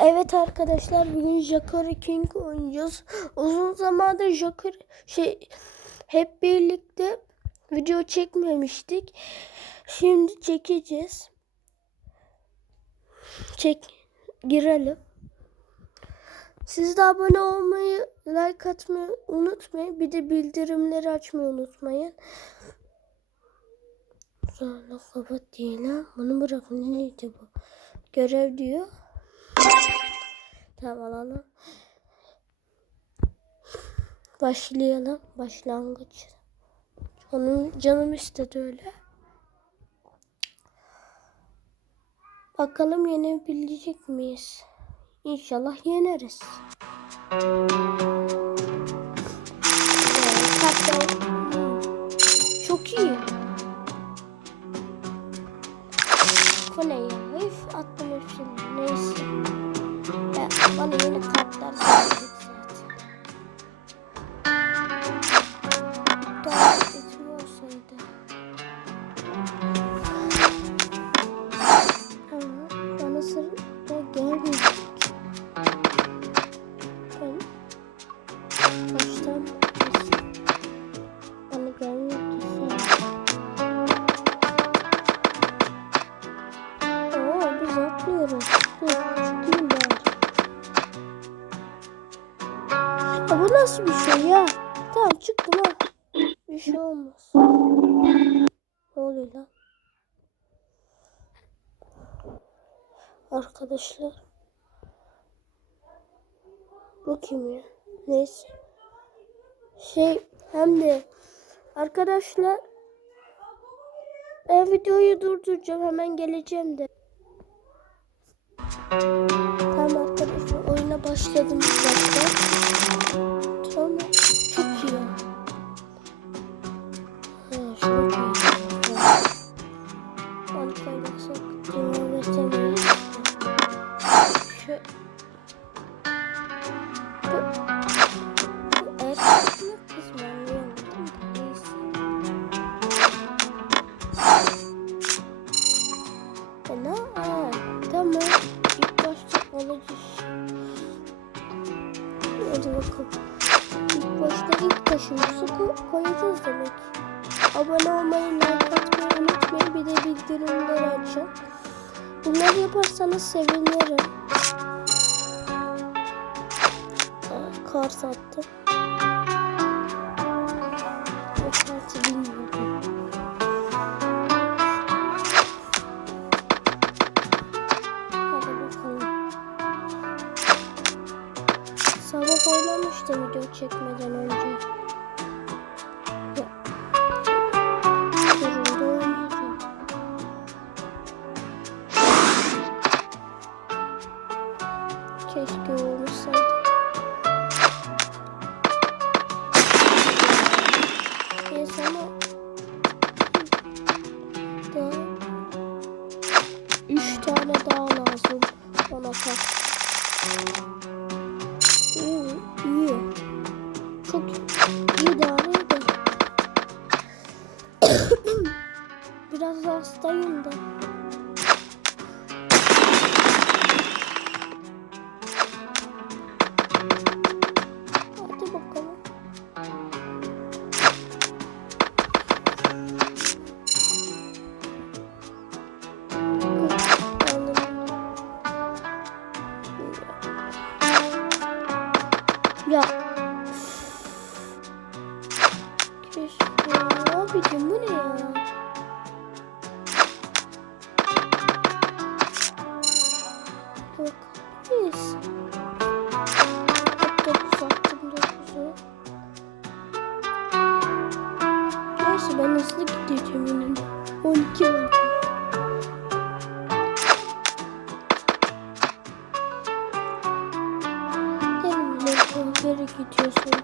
Evet arkadaşlar bugün Jacare King oynayacağız. Uzun zamandır Jacare şey hep birlikte video çekmemiştik. Şimdi çekeceğiz. Çek girelim. Siz de abone olmayı, like atmayı unutmayın. Bir de bildirimleri açmayı unutmayın. Sonra kapat diyelim. Bunu bırakın. Neydi bu? Görev diyor. Tamam alalım. Başlayalım. Başlangıç. Canım, canım istedi öyle. Bakalım yenebilecek miyiz? İnşallah yeneriz. Hmm. Çok iyi. Ne ya? Üf attım hepsini. Neyse. Bana yeni kartlar Ya bu nasıl bir şey ya? Tamam çıktım ha. Bir şey olmaz. Ne oluyor lan? Arkadaşlar. Bu kim ya? Neyse. Şey hem de arkadaşlar ben videoyu durduracağım hemen geleceğim de. Tamam arkadaşlar oyuna başladım zaten. Tamam çok sevinirim. Aa, Kar bakalım. Sabah oynamıştım video çekmeden önce.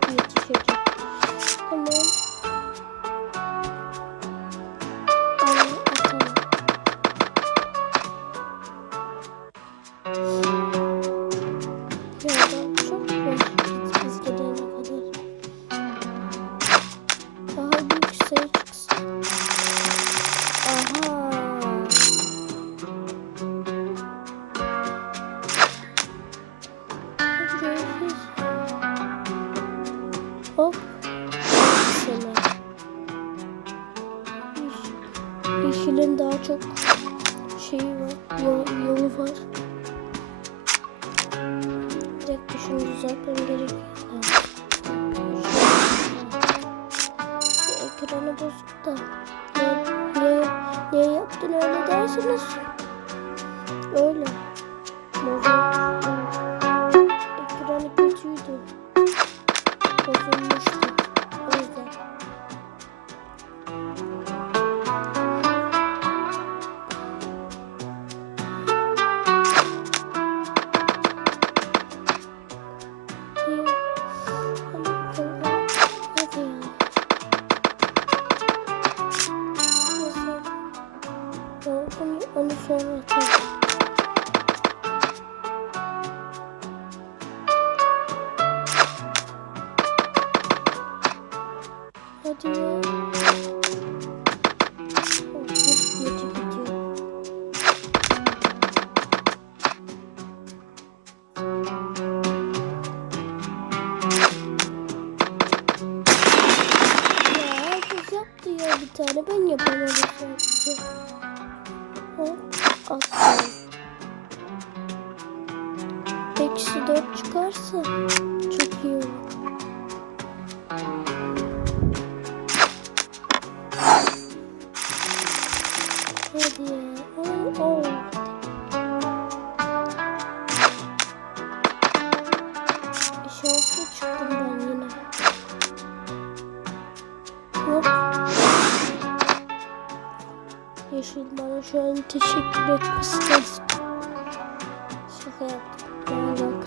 2, Tamam. yourself. to do. için bana şu an teşekkür etmesini Şaka yaptım. Yani.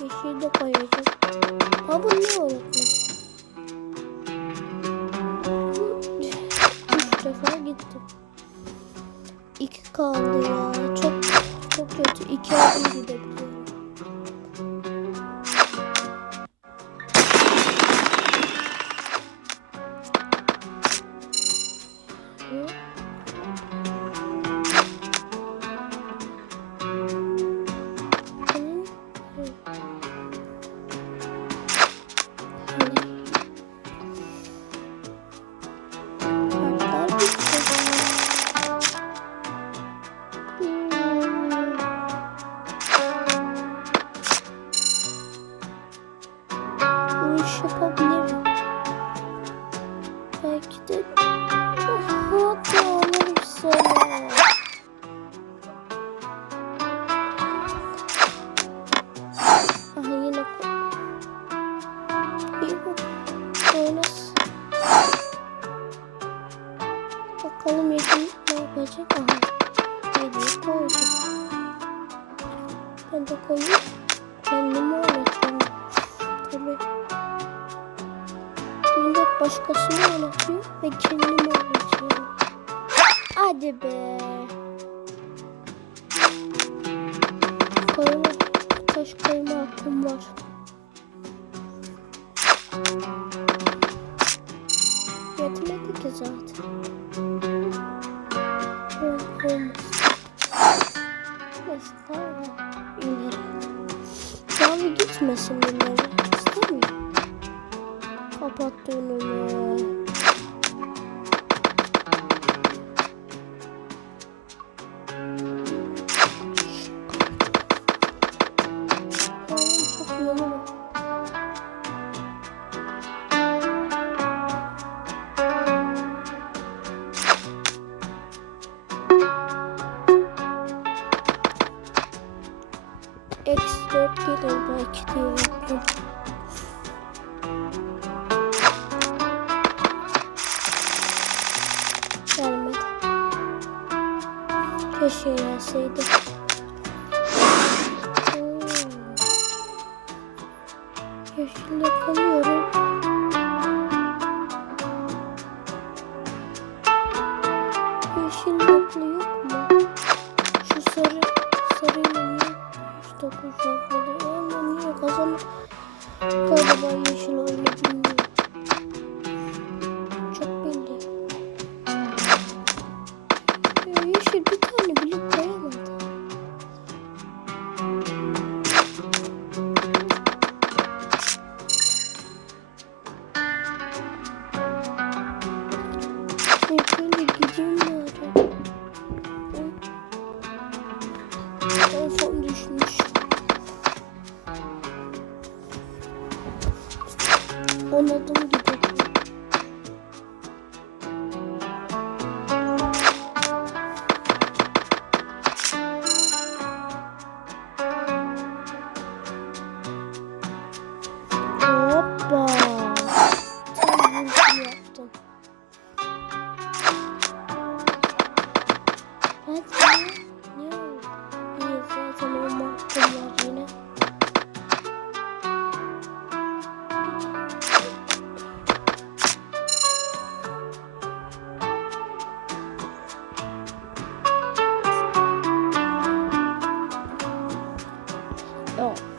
Yeşil de koyacağım. Ha bu ne öğretmen? defa gittim. İki kaldı ya. Çok çok kötü. İki adım gidebiliyorum. Ve kendim olacağım. Hadi be. Koyma. Taş koyma aklım var. Yetmedi ki zaten. Olmaz. Neyse tamam. İleri. Gitmesin bunları. İstemiyorum. Kapattı önümü. peşinde kalıyor. Telefon düşmüş. Onladım gidelim. 있어서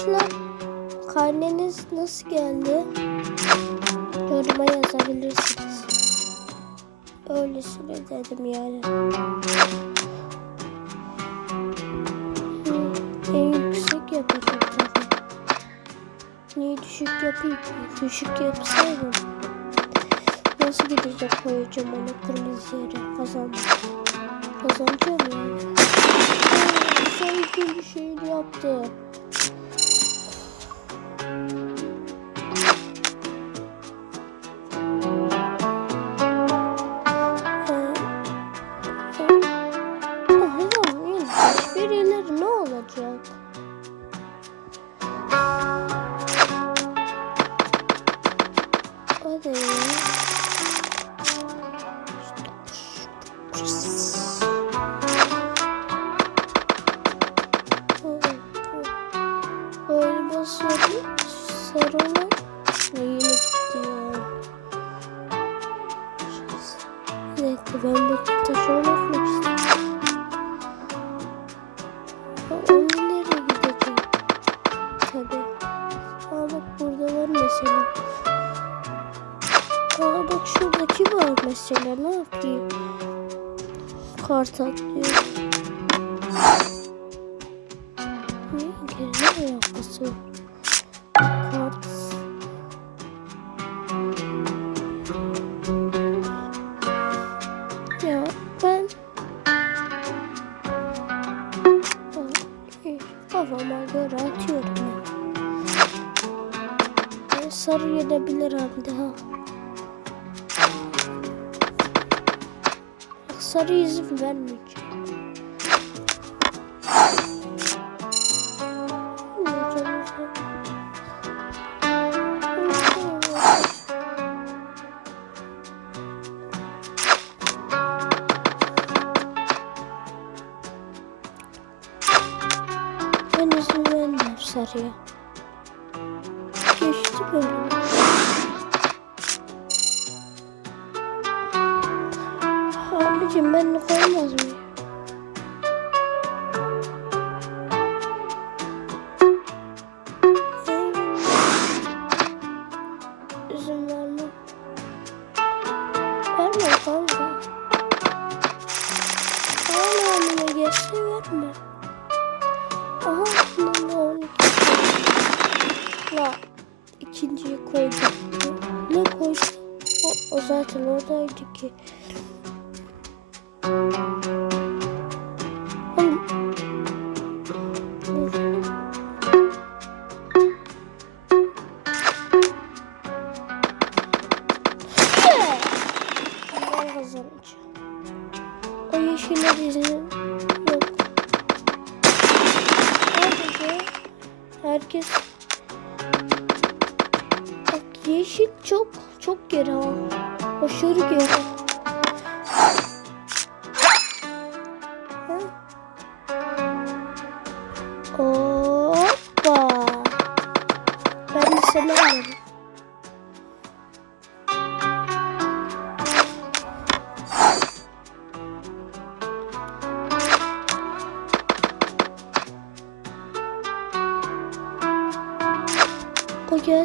arkadaşlar karneniz nasıl geldi? Yoruma yazabilirsiniz. Öylesine dedim yani. Hmm, en yüksek yapacağım tabii. Niye düşük yapayım? Düşük yapsaydım. Nasıl gidecek koyacağım onu kırmızı yere kazanmak? Kazanacağım yani. Hmm, sen bir şeyini yaptı. saklıyor. Ne? Geri ne alakası? sarı izin vermeyecek. Ben izin vermiyorum sarıya. Geçti bölümü. Abicim ben de koymaz mıyım?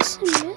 O gelsin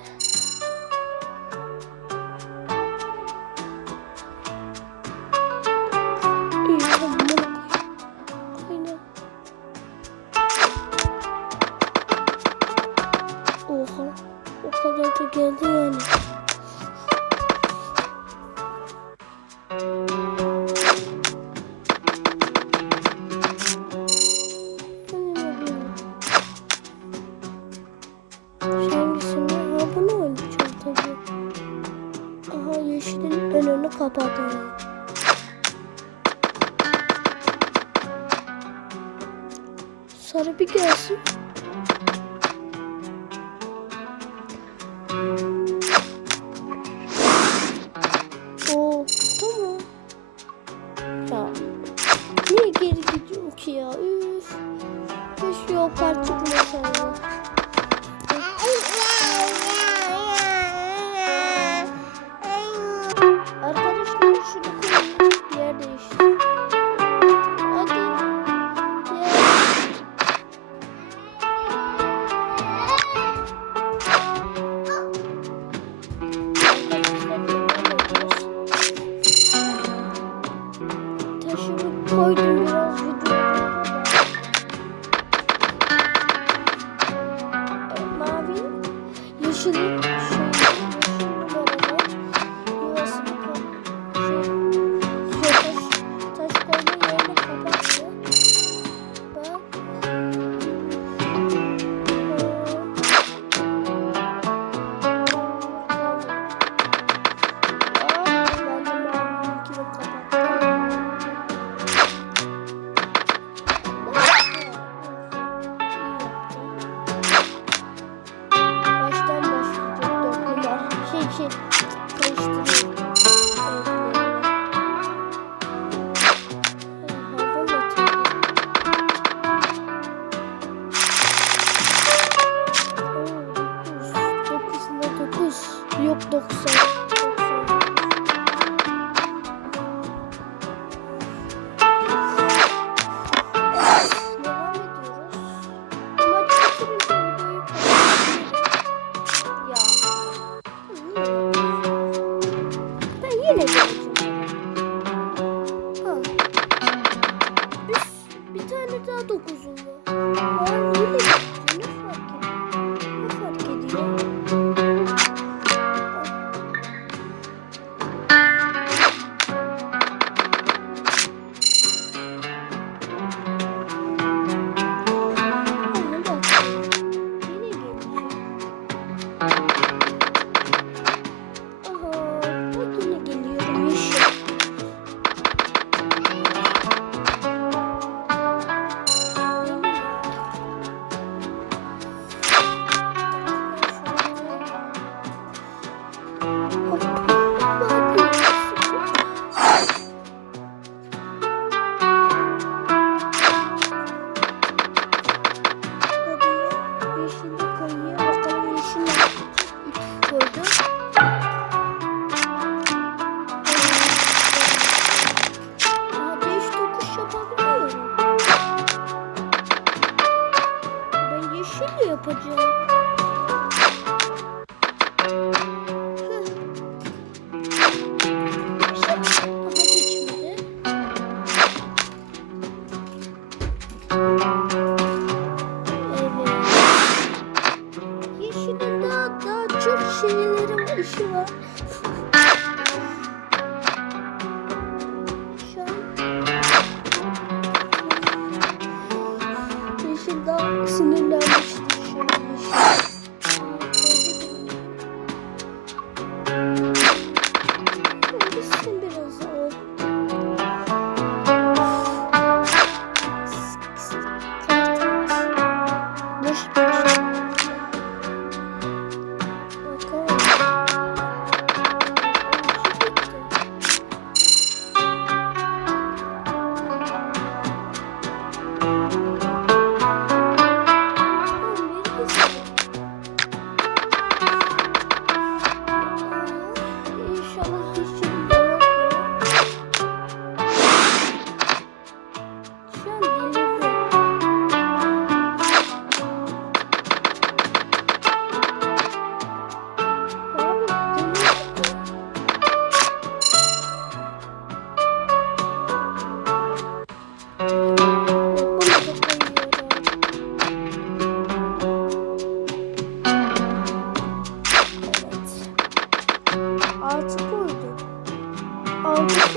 Bye.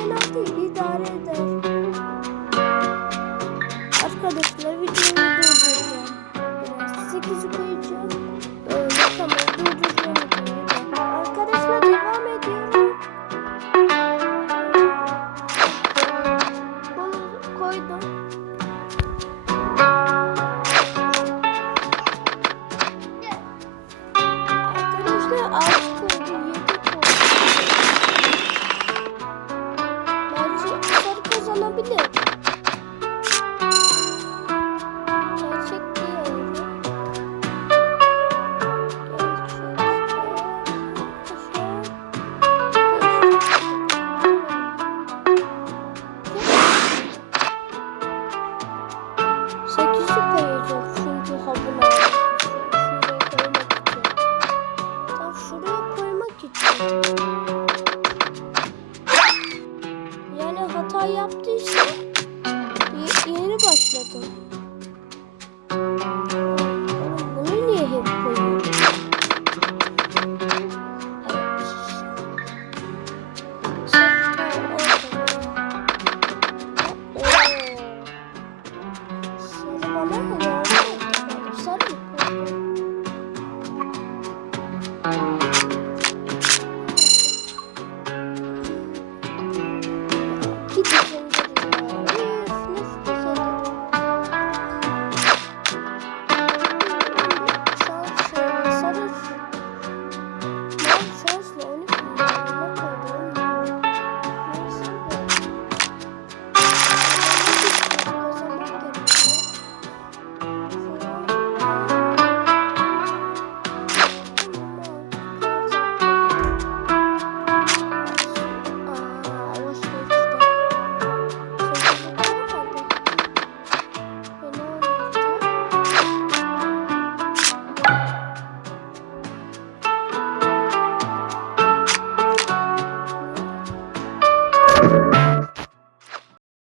fena değil idare eder. Arkadaşlar videoyu durduracağım. Biraz ee, 8'i koyacağım.